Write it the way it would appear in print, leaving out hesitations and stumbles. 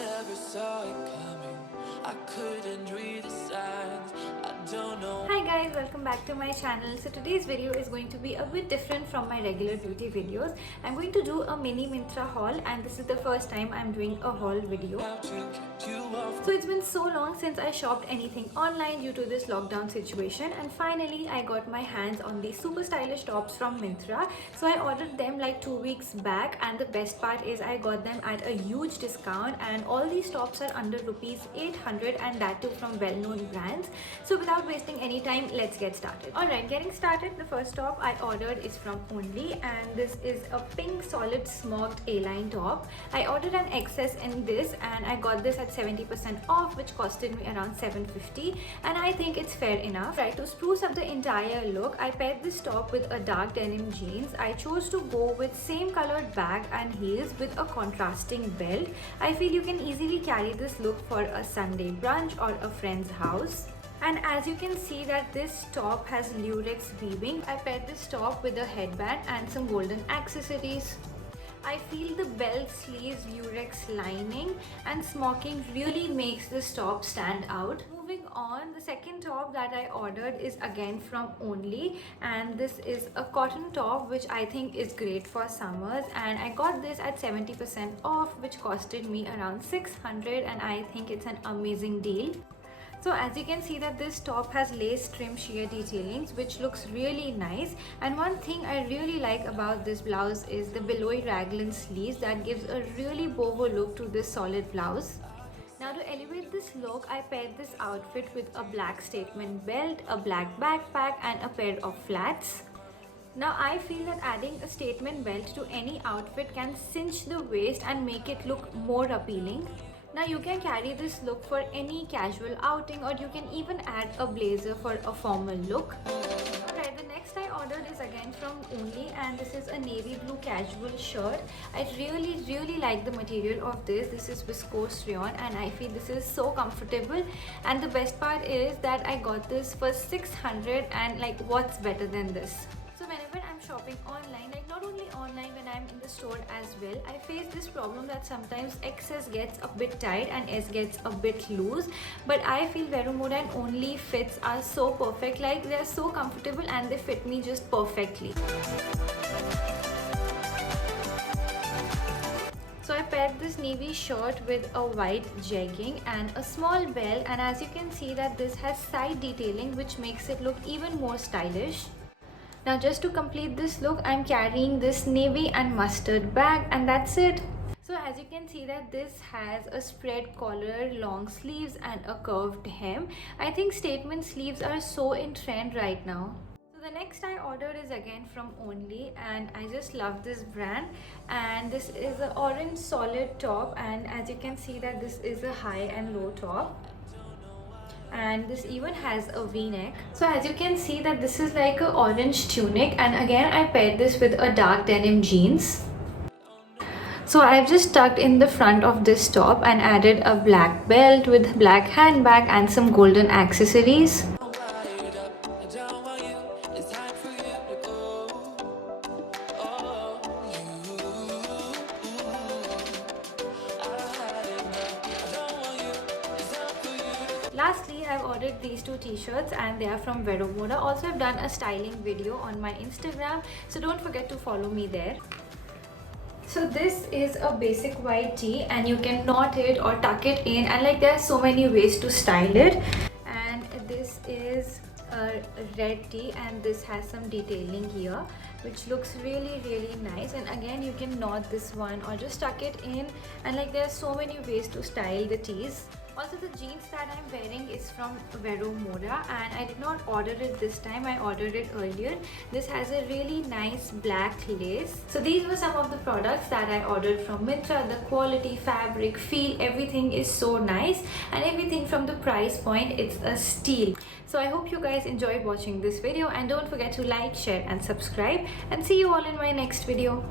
never saw it coming. I couldn't read the signs. I don't know. Hi guys, welcome back to my channel. So today's video is going to be a bit different from my regular beauty videos. I'm going to do a mini Myntra haul, and this is the first time I'm doing a haul video. So it's been so long since I shopped anything online due to this lockdown situation, and finally I got my hands on these super stylish tops from Myntra. So I ordered them like 2 weeks back, and the best part is I got them at a huge discount, and all these tops are under rupees 800, and that too from well-known brands. So without wasting any time, let's get started. Alright, getting started, the first top I ordered is from Only, and this is a pink solid smoked A-line top. I ordered an XS in this, and I got this at 70% off, which costed me around 750, and I think it's fair enough. Right, to spruce up the entire look, I paired this top with a dark denim jeans. I chose to go with same colored bag and heels with a contrasting belt. I feel you can easily carry this look for a Sunday brunch or a friend's house. And as you can see that this top has lurex weaving. I paired this top with a headband and some golden accessories. I feel the belt sleeves, lurex lining and smocking really makes this top stand out. Moving on, the second top that I ordered is again from Only, and this is a cotton top which I think is great for summers, and I got this at 70% off, which costed me around 600, and I think it's an amazing deal. So as you can see that this top has lace trim sheer detailings, which looks really nice, and one thing I really like about this blouse is the billowy raglan sleeves that gives a really boho look to this solid blouse. Now to elevate this look, I paired this outfit with a black statement belt, a black backpack and a pair of flats. Now I feel that adding a statement belt to any outfit can cinch the waist and make it look more appealing. Now you can carry this look for any casual outing, or you can even add a blazer for a formal look. Alright, the next I ordered is again from Only, and this is a navy blue casual shirt. I really like the material of this. This is viscose rayon, and I feel this is so comfortable, and the best part is that I got this for 600, and like, what's better than this? So whenever I'm shopping online, like not only online, when I'm in the store as well, I face this problem that sometimes XS gets a bit tight and S gets a bit loose, but I feel Vero Moda and Only fits are so perfect. Like, they're so comfortable and they fit me just perfectly. So I paired this navy shirt with a white jegging and a small belt, and as you can see that this has side detailing which makes it look even more stylish. Now just to complete this look, I'm carrying this navy and mustard bag, and that's it. So as you can see that this has a spread collar, long sleeves and a curved hem. I think statement sleeves are so in trend right now. So the next I ordered is again from Only, and I just love this brand, and this is an orange solid top, and as you can see that this is a high and low top, and this even has a v-neck. So as you can see that this is like a orange tunic, and again I paired this with a dark denim jeans. So I've just tucked in the front of this top and added a black belt with black handbag and some golden accessories. Lastly, I've ordered these two t-shirts, and they are from Vero Moda. Also, I've done a styling video on my Instagram, so don't forget to follow me there. So this is a basic white tee, and you can knot it or tuck it in, and like there are so many ways to style it. And this is a red tee, and this has some detailing here which looks really nice, and again you can knot this one or just tuck it in, and like there are so many ways to style the tees. Also, the jeans that I'm wearing is from Vero Moda, and I did not order it this time, I ordered it earlier. This has a really nice black lace. So these were some of the products that I ordered from Myntra. The quality, fabric, feel, everything is so nice, and everything from the price point, it's a steal. So I hope you guys enjoyed watching this video, and don't forget to like, share and subscribe, and see you all in my next video.